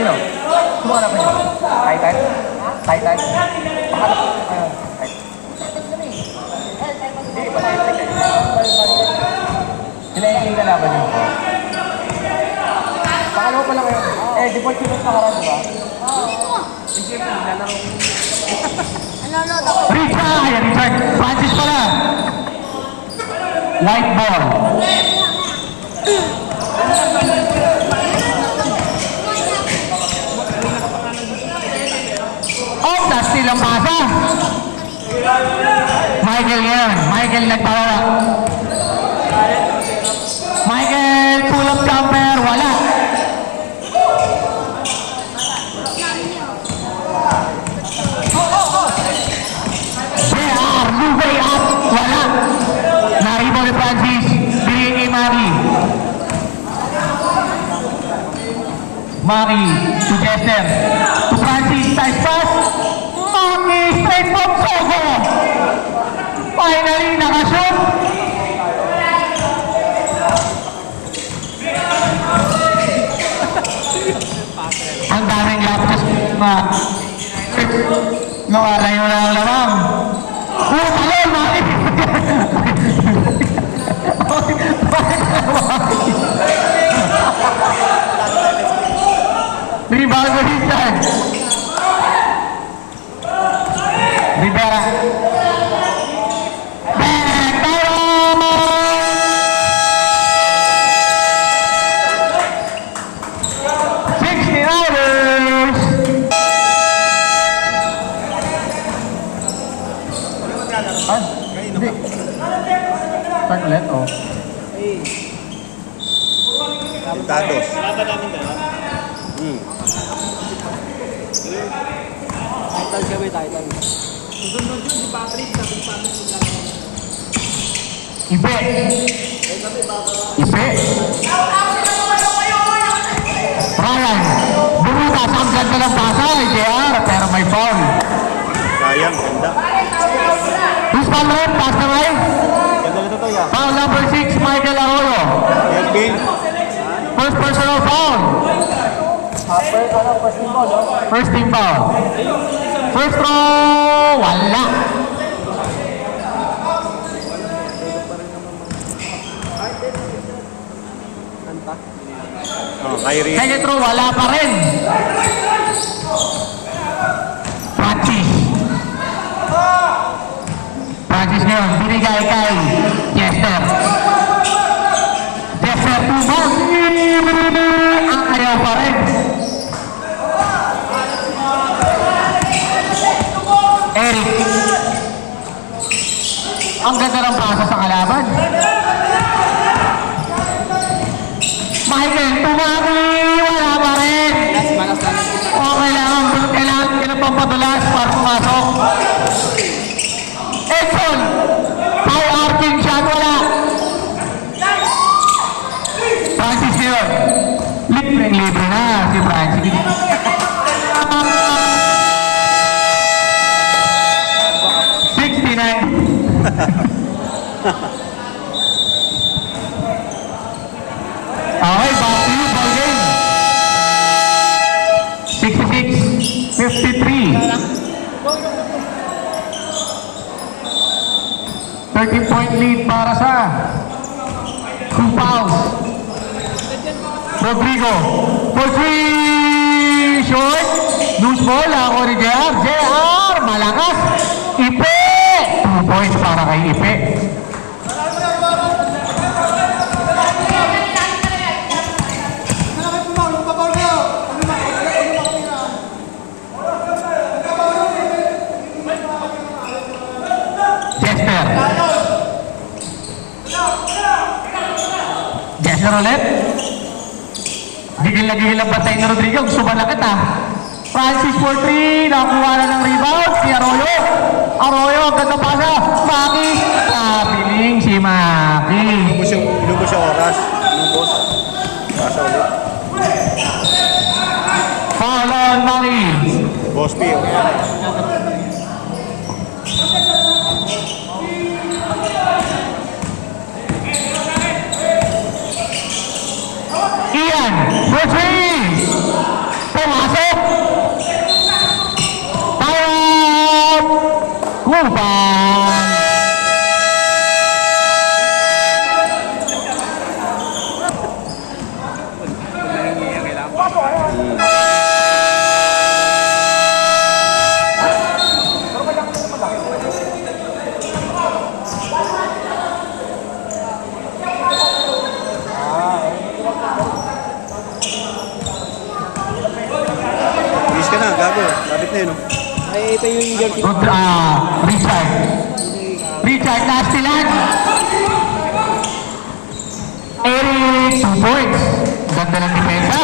Sino? Sumara pa niyo? Titan? Titan? Pakalap ko ayun. Hindi, ba tayo tek? Sila yung kalaban niyo. Pakalaw pa lang kayo. Eh, default yung mas nakaraan, diba? Sige, lalaro. Richard! Francis pala! White ball. Oh, na-steal ang pasa. Michael ngayon. Michael nagpawala. Michael, pull-up jumper, wala. JR, move way up, wala. Naribo ni Francis, bigay kay Maki. Maki, to Jester. To Francis, nice pass. Maki, straight from Sogo. Finally, nakashoot. Ang daming laptop na nakalayo na ang lamang. Talon, Maki! Rebound mo Richard. Rivera. Back, Talon! 69ers! Ah, hindi. Start ulit, oh. Dados. Titan kami, Titan. Ipe. Ipe. Ryan. Burutas. Ang ganda ng pasa. JR. Pero may foul. Sayang, ganda. Who's foul red? Pass na right? Ganda na to, ya. Foul number 6, Michael Arroyo. Edwin. First personal foul. First team foul. First throw. Wala. Oh, Kyrie. Second throw. Wala pa rin. Francis. Francis ngayon. Binigay kay Chester. Chester tumang. Ang ayaw pa rin. Eric. Ang ganda ng pasa sa kalaban. Michael, tumagi. Wala pa rin. Okay lang. Kailangan pampadulas para pumasok. Edson. High arcing shot. Wala. Francis yun. Libre na si Francis. Okay, back to you, ball game. 66-53. 13-point lead para sa Kupaus. Rodrigo. For three. Short. Loose ball. Ako ni JR. JR. Malakas. Ipe. 2 points para kay Ipe. Jester. Jester ulit. Gigil na gigil ang patay ni Rodrigo. Gusto ba na kita? Francis for 3. Nakuha na ng rebound. Si Arroyo. Arroyo. Ganda pa siya. Maki. Piling si Maki. Inubos yung oras. Inubos. Pasa ulit. Foul on Maki. Bosby. Ian for 3. eh, no? Ay, ito yung jersey. Good, Richard. Richard Castellan. Eric, 2 points. Ganda ng depensa.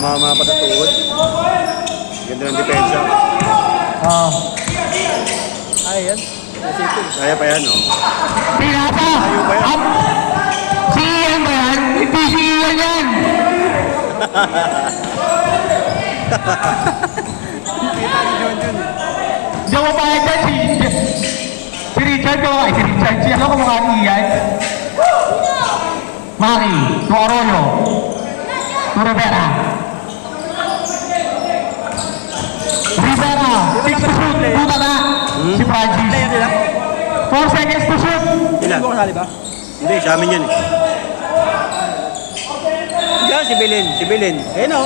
Mama pa sa tuhod. Ganda ng depensa. Ay, yan. Kaya pa yan, no? Pinata. Ayaw ba yan? Up. Si Ian ba yan? Hindi si Ian yan. Di ako pa yan si Richard ko. Ay, si Richard. Si ano kumukha ni Ian? Maki. To Arroyo. To Rivera. Rivera. 6 to shoot. Puta na. Si Francis. 4 seconds to shoot. Ilan? Hindi ko kasali ba? Hindi, sa amin yan eh. Diyan, si Belen. Si Belen. Ayun o.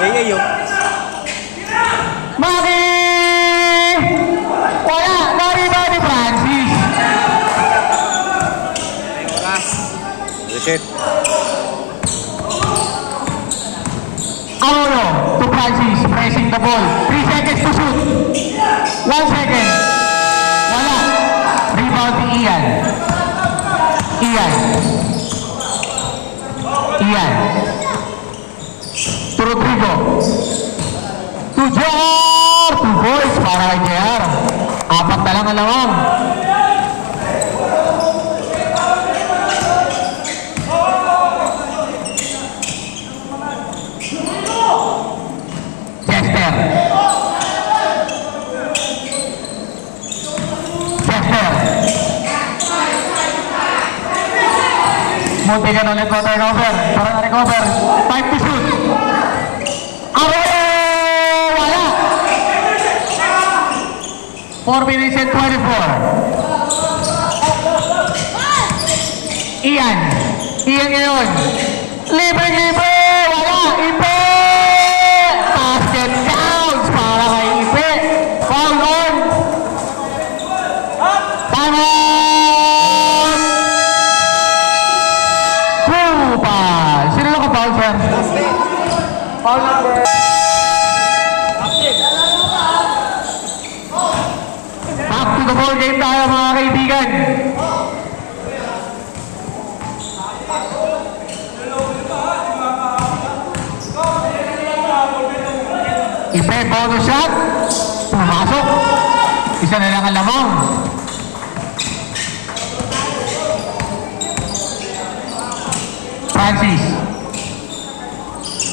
Ay, oh. Maki! Wala! Nariba ni Francis. Reset. Arroyo to Francis. Pressing the ball. 3 seconds to shoot. 1 second. Wala. Rebound ni Ian. Ian. Ian. To Rodrigo. To JR. 2 points para kay JR. 4 na lang ang lawang. Chester. Chester. Munti ka ulit mo turnover. Para na-recover. 5 to shoot. Arroyo! Wala! 4 minutes and 24. Ian. Ian ngayon. Libre! Wala! Ipe! Basket counts para kay Ipe. Foul on. Time out! Kupa! Sino lang ka-foul, sir? Foul number. Back to the ball game tayo mga kaibigan. Ipe, bonus shot. Pumasok. Isa na lang ang lamang. Francis.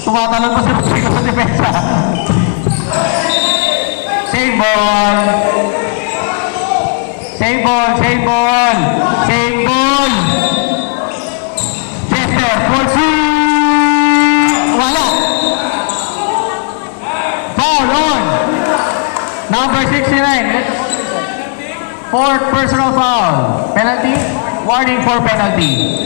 Tumatalon pa si Rodrigo sa depensa. Save ball. Save ball. Save ball. Save ball. Chester. Pulsi. Wala. Foul on. Number 69. Fourth personal foul. Penalty. Warning for penalty.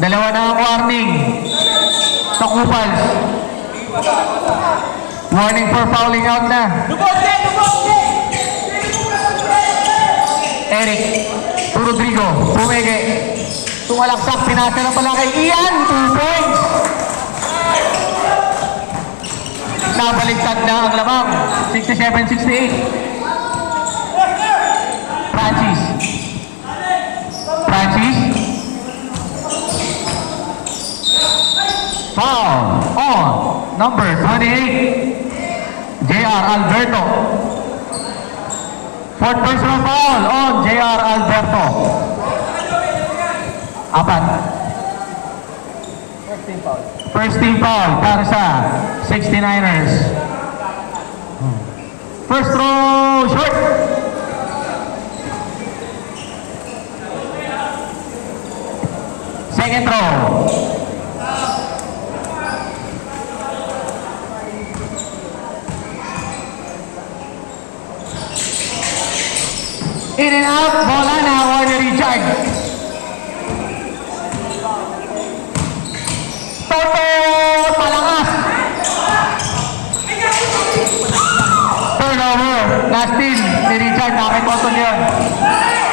Dalawa na ang warning. Sa Kupals. Warning for fouling out na. Eric. To Rodrigo. Pumege. Tumalaksak. Pinasa na pala kay Ian. 2 points. Nabaliktad na ang lamang. 67-68. Francis. Francis. Foul on number 28, JR Alberto. Fourth personal foul on JR Alberto. 4. First team foul para sa 69ers. First throw, short. Second throw. In and out, bola na ni Richard. Toto, malakas. Turnover. Last team, si Richard, nakikoto niya.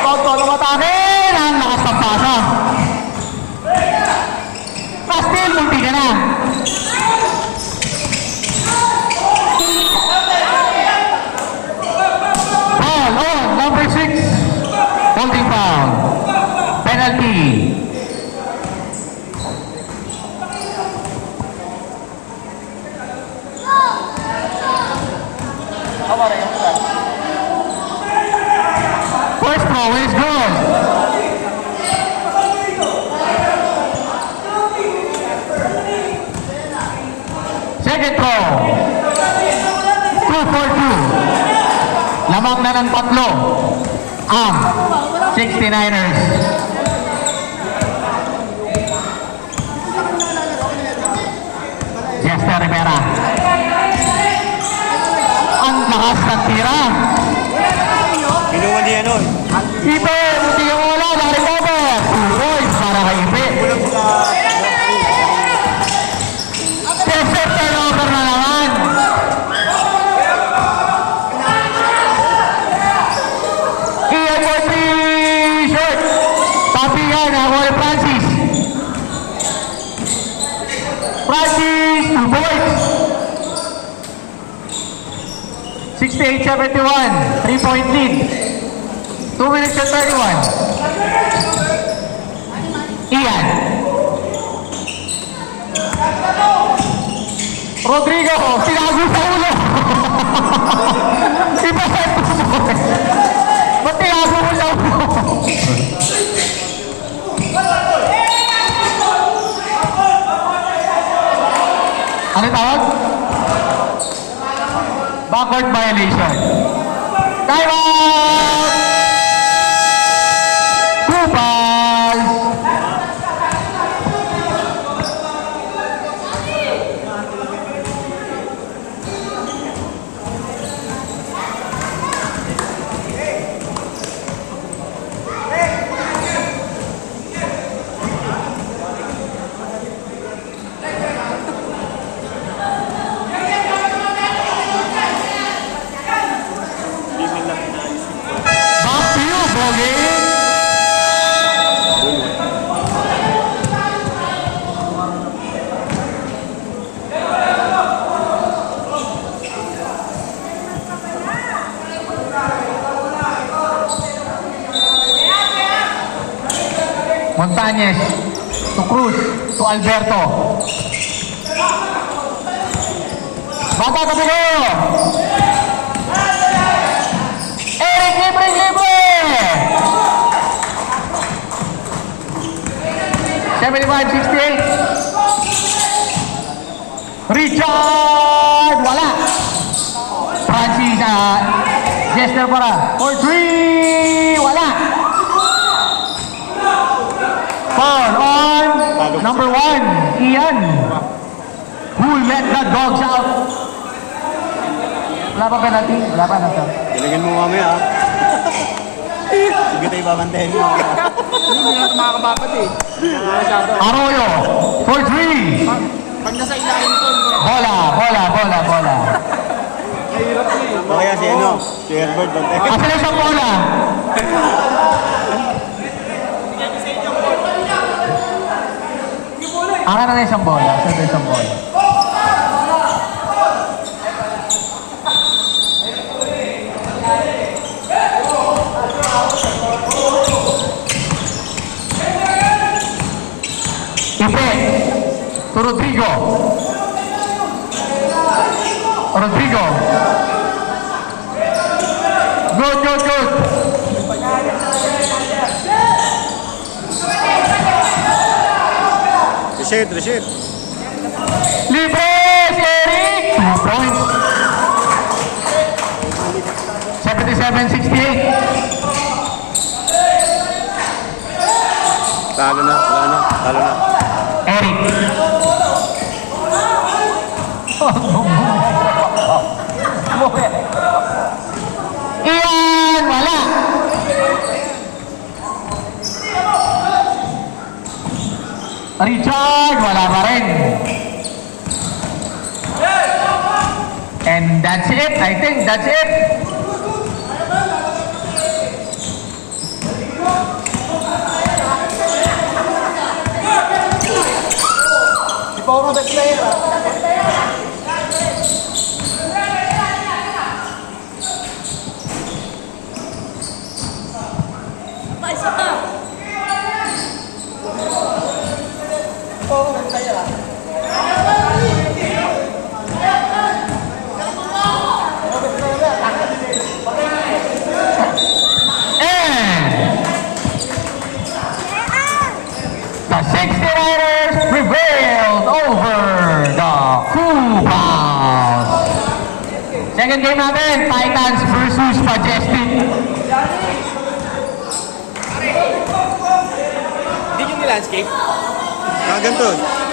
Toto, lumatakin. Ang lakas pagpasa. Last team, multi ka na. Ball on, number 6. Holding foul. Penalty. First throw is good. Second throw. 2 for 2. Lamang na ng tatlo. Ang 69ers. Jester Rivera. Ang lakas ng tira. Kinuha niya nun. Ipe, buti yung wala, na-recover. 2 points para kay Ipe. Jester turnover na naman. Ian for 3 short. Papihan na Roy Francis. Francis, 2 points. 68-71, 3-point lead. 2 minutes and 31. Ian. Rodrigo, sinago sa ulo. Iba sa ito mo. Ba't tinago mo sa ulo? Ano tawag? Backward violation. Time out! 2 balls. Back to you, Bogie. Montañez to Cruz to Alberto. Bata tabi ko. Eric libre. 75-68. Richard, wala. Francis, Jester para. For 3, wala. Foul on number 1, Ian. Who let the dogs out? Wala pa penalty? Wala pa na. Galingan mo mamaya ha. Sige tayo babantahin mo. Hindi na makakabapat eh. Arroyo, for 3. Pag nasa ilalim to, Bola. O kaya si ano, si Herbert bantayan. Asa na isang bola? Aka na isang bola. Asa na isang bola? Ipe to Rodrigo. Good. Reset. Libre, Eric. 2 points. 77-68. Talo na. Eric. Ian, wala. Richard, wala pa rin. And that's it. I think that's it. Ikaw ang best player, ah. The 69ers prevailed over the Cougars. Second game natin, Titans versus Majestic. Hindi yung landscape. Ganito.